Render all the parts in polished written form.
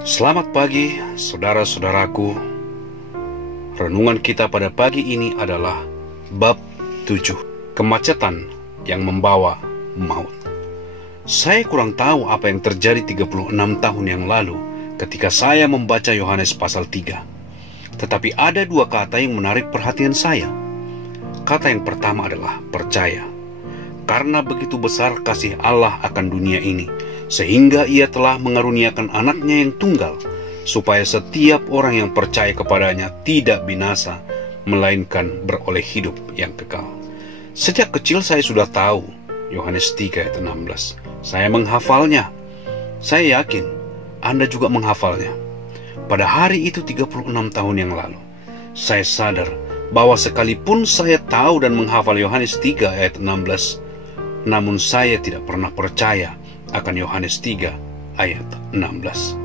Selamat pagi, saudara-saudaraku. Renungan kita pada pagi ini adalah bab 7, kemacetan yang membawa maut. Saya kurang tahu apa yang terjadi 36 tahun yang lalu ketika saya membaca Yohanes pasal 3. Tetapi ada dua kata yang menarik perhatian saya. Kata yang pertama adalah percaya. Karena begitu besar kasih Allah akan dunia ini, sehingga Ia telah mengaruniakan anaknya yang tunggal, supaya setiap orang yang percaya kepadanya tidak binasa, melainkan beroleh hidup yang kekal. Sejak kecil saya sudah tahu Yohanes 3 ayat 16. Saya menghafalnya. Saya yakin Anda juga menghafalnya. Pada hari itu 36 tahun yang lalu, saya sadar bahwa sekalipun saya tahu dan menghafal Yohanes 3 ayat 16, namun saya tidak pernah percaya akan Yohanes 3 ayat 16.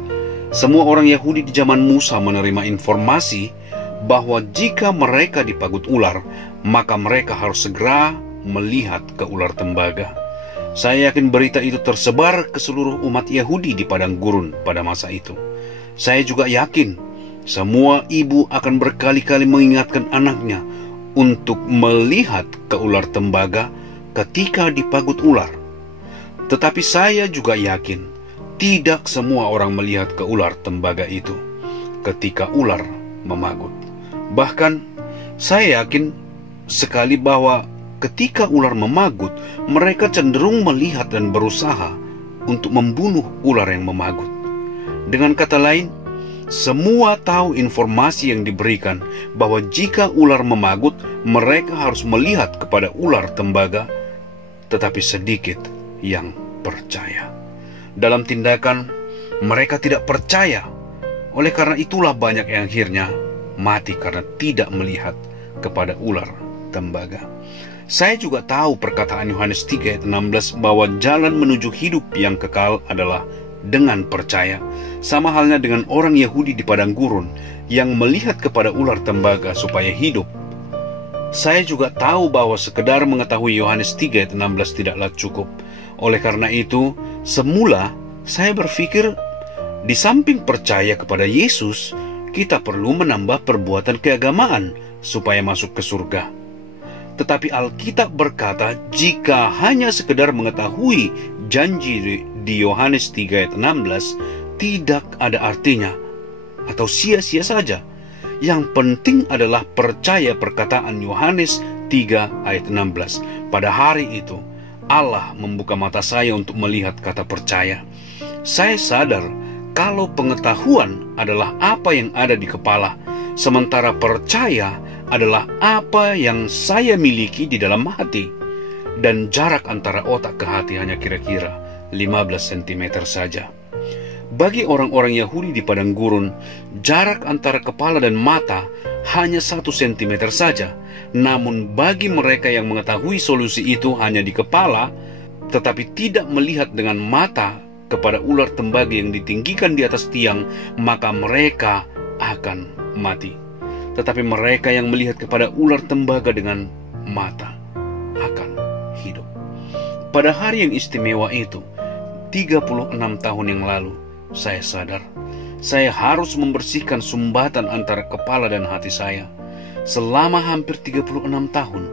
Semua orang Yahudi di zaman Musa menerima informasi bahwa jika mereka dipagut ular, maka mereka harus segera melihat ke ular tembaga. Saya yakin berita itu tersebar ke seluruh umat Yahudi di padang gurun pada masa itu. Saya juga yakin semua ibu akan berkali-kali mengingatkan anaknya untuk melihat ke ular tembaga ketika dipagut ular. Tetapi saya juga yakin tidak semua orang melihat ke ular tembaga itu ketika ular memagut. Bahkan saya yakin sekali bahwa ketika ular memagut, mereka cenderung melihat dan berusaha untuk membunuh ular yang memagut. Dengan kata lain, semua tahu informasi yang diberikan bahwa jika ular memagut, mereka harus melihat kepada ular tembaga, tetapi sedikit yang percaya. Dalam tindakan, mereka tidak percaya. Oleh karena itulah banyak yang akhirnya mati karena tidak melihat kepada ular tembaga. Saya juga tahu perkataan Yohanes 3 ayat 16 bahwa jalan menuju hidup yang kekal adalah dengan percaya. Sama halnya dengan orang Yahudi di padang gurun yang melihat kepada ular tembaga supaya hidup. Saya juga tahu bahwa sekedar mengetahui Yohanes 3 ayat 16 tidaklah cukup. Oleh karena itu, semula saya berpikir di samping percaya kepada Yesus, kita perlu menambah perbuatan keagamaan supaya masuk ke surga. Tetapi Alkitab berkata, jika hanya sekedar mengetahui janji di Yohanes 3 ayat 16, tidak ada artinya atau sia-sia saja. Yang penting adalah percaya perkataan Yohanes 3 ayat 16. Pada hari itu, Allah membuka mata saya untuk melihat kata percaya. Saya sadar kalau pengetahuan adalah apa yang ada di kepala, sementara percaya adalah apa yang saya miliki di dalam hati. Dan jarak antara otak ke hati hanya kira-kira 15 cm saja. Bagi orang-orang Yahudi di padang gurun, jarak antara kepala dan mata hanya 1 cm saja. Namun bagi mereka yang mengetahui solusi itu hanya di kepala, tetapi tidak melihat dengan mata kepada ular tembaga yang ditinggikan di atas tiang, maka mereka akan mati. Tetapi mereka yang melihat kepada ular tembaga dengan mata akan hidup. Pada hari yang istimewa itu, 36 tahun yang lalu, saya sadar, saya harus membersihkan sumbatan antara kepala dan hati saya. Selama hampir 36 tahun,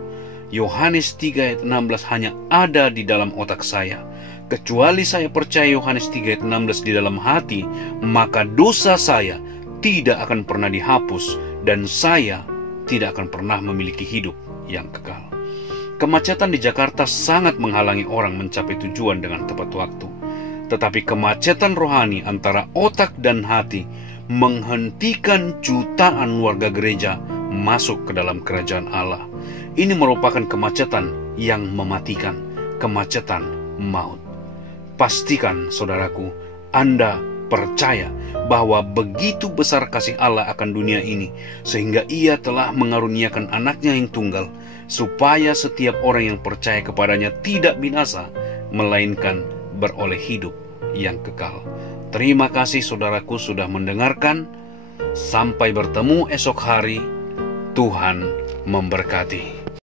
Yohanes 3 ayat 16 hanya ada di dalam otak saya. Kecuali saya percaya Yohanes 3 ayat 16 di dalam hati, maka dosa saya tidak akan pernah dihapus dan saya tidak akan pernah memiliki hidup yang kekal. Kemacetan di Jakarta sangat menghalangi orang mencapai tujuan dengan tepat waktu. Tetapi kemacetan rohani antara otak dan hati menghentikan jutaan warga gereja masuk ke dalam kerajaan Allah. Ini merupakan kemacetan yang mematikan, kemacetan maut. Pastikan, saudaraku, Anda percaya bahwa begitu besar kasih Allah akan dunia ini, sehingga Ia telah mengaruniakan anaknya yang tunggal, supaya setiap orang yang percaya kepadanya tidak binasa, melainkan beroleh hidup yang kekal. Terima kasih saudaraku sudah mendengarkan. Sampai bertemu esok hari. Tuhan memberkati.